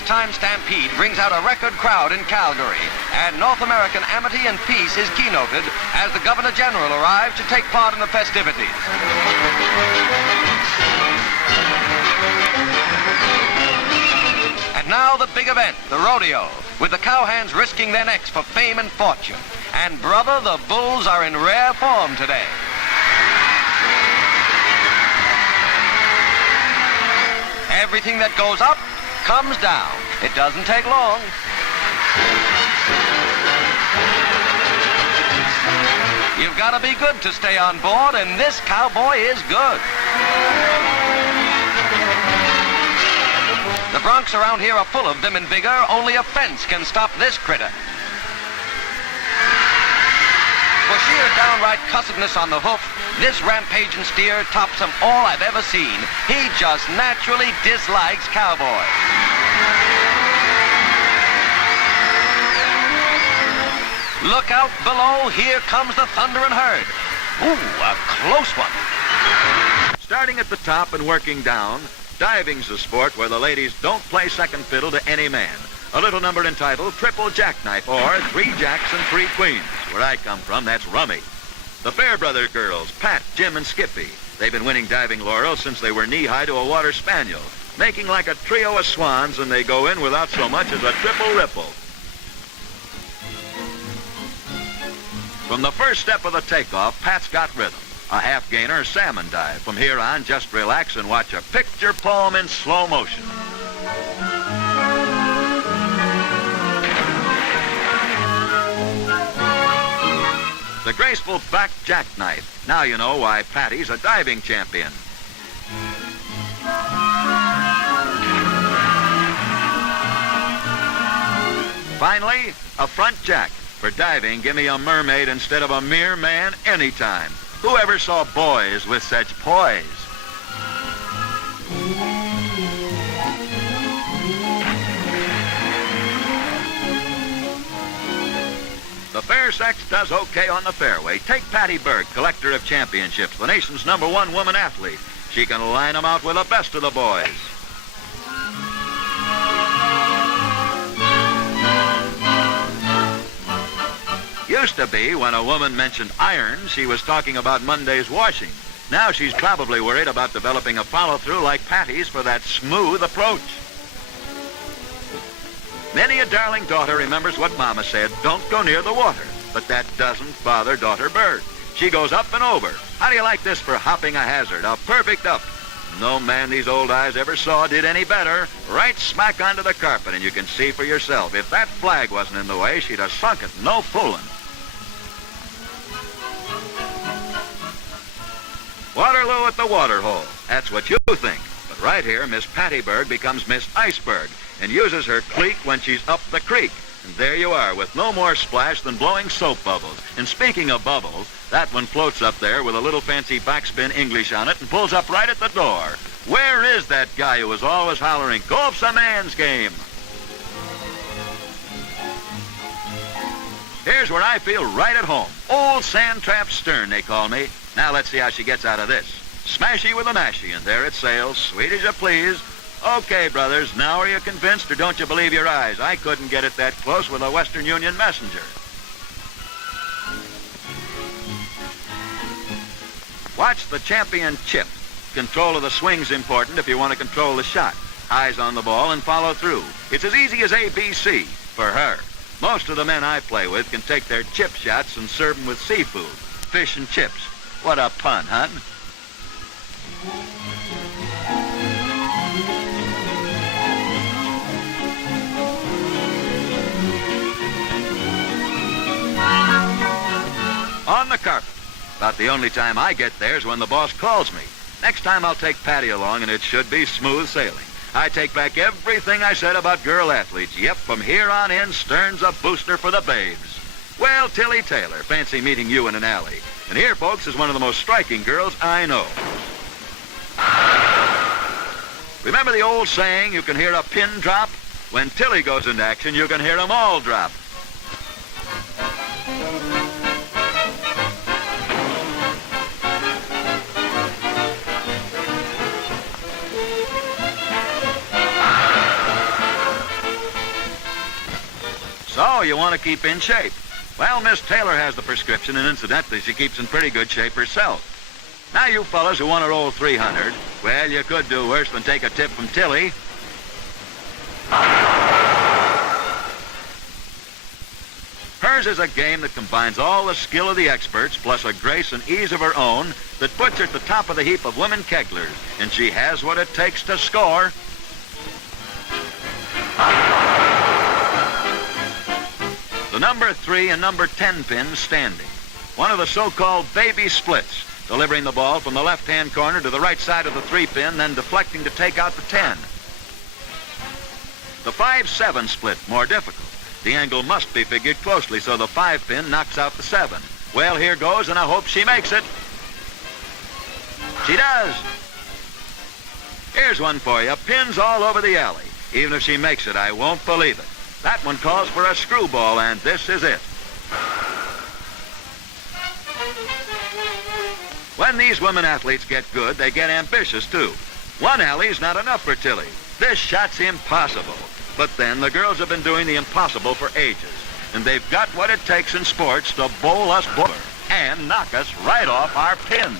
peacetime stampede brings out a record crowd in Calgary, and North American amity and peace is keynoted as the Governor General arrives to take part in the festivities. And now the big event, the rodeo, with the cowhands risking their necks for fame and fortune. And brother, the bulls are in rare form today. Everything that goes up comes down. It doesn't take long. You've got to be good to stay on board, and this cowboy is good. The broncs around here are full of vim and vigor. Only a fence can stop this critter. For sheer downright cussedness on the hoof, this rampaging steer tops them all I've ever seen. He just naturally dislikes cowboys. Look out below, here comes the thundering herd. Ooh, a close one. Starting at the top and working down, diving's a sport where the ladies don't play second fiddle to any man. A little number entitled Triple Jackknife, or 3 Jacks and 3 Queens. Where I come from, that's rummy. The Fairbrother girls, Pat, Jim, and Skippy. They've been winning diving laurels since they were knee-high to a water spaniel, making like a trio of swans, and they go in without so much as a triple ripple. From the first step of the takeoff, Pat's got rhythm. A half-gainer salmon dive. From here on, just relax and watch a picture poem in slow motion. The graceful back jackknife. Now you know why Patty's a diving champion. Finally, a front jack. For diving, give me a mermaid instead of a mere man anytime. Who ever saw boys with such poise? The fair sex does okay on the fairway. Take Patty Berg, collector of championships, the nation's #1 woman athlete. She can line them out with the best of the boys. Used to be, when a woman mentioned iron, she was talking about Monday's washing. Now she's probably worried about developing a follow-through like Patty's for that smooth approach. Many a darling daughter remembers what Mama said, don't go near the water. But that doesn't bother daughter Bird. She goes up and over. How do you like this for hopping a hazard? A perfect up. No man these old eyes ever saw did any better. Right smack onto the carpet, and you can see for yourself. If that flag wasn't in the way, she'd have sunk it. No fooling. Waterloo at the water hole. That's what you think. But right here, Miss Patty Berg becomes Miss Iceberg and uses her cleek when she's up the creek. And there you are, with no more splash than blowing soap bubbles. And speaking of bubbles, that one floats up there with a little fancy backspin English on it and pulls up right at the door. Where is that guy who was always hollering, golf's a man's game? Here's where I feel right at home. Old Sandtrap Stern, they call me. Now let's see how she gets out of this. Smashy with a mashy, and there it sails, sweet as you please. Okay, brothers, now are you convinced, or don't you believe your eyes? I couldn't get it that close with a Western Union messenger. Watch the champion chip. Control of the swing's important if you want to control the shot. Eyes on the ball and follow through. It's as easy as ABC for her. Most of the men I play with can take their chip shots and serve them with seafood. Fish and chips. What a pun, huh? On the carpet. About the only time I get there is when the boss calls me. Next time I'll take Patty along, and it should be smooth sailing. I take back everything I said about girl athletes. Yep, from here on in, Stern's a booster for the babes. Well, Tilly Taylor, fancy meeting you in an alley. And here, folks, is one of the most striking girls I know. Remember the old saying, you can hear a pin drop? When Tilly goes into action, you can hear them all drop. know you want to keep in shape. Well, Miss Taylor has the prescription, and incidentally, she keeps in pretty good shape herself. Now, you fellas who want to roll 300, well, you could do worse than take a tip from Tilly. Hers is a game that combines all the skill of the experts plus a grace and ease of her own that puts her at the top of the heap of women kegglers, and she has what it takes to score. The number 3 and number 10 pins standing. One of the so-called baby splits, delivering the ball from the left-hand corner to the right side of the 3 pin, then deflecting to take out the 10. The 5-7 split, more difficult. The angle must be figured closely, so the 5 pin knocks out the 7. Well, here goes, and I hope she makes it. She does. Here's one for you. Pins all over the alley. Even if she makes it, I won't believe it. That one calls for a screwball, and this is it. When these women athletes get good, they get ambitious, too. One alley's not enough for Tilly. This shot's impossible. But then the girls have been doing the impossible for ages, and they've got what it takes in sports to bowl us and knock us right off our pins.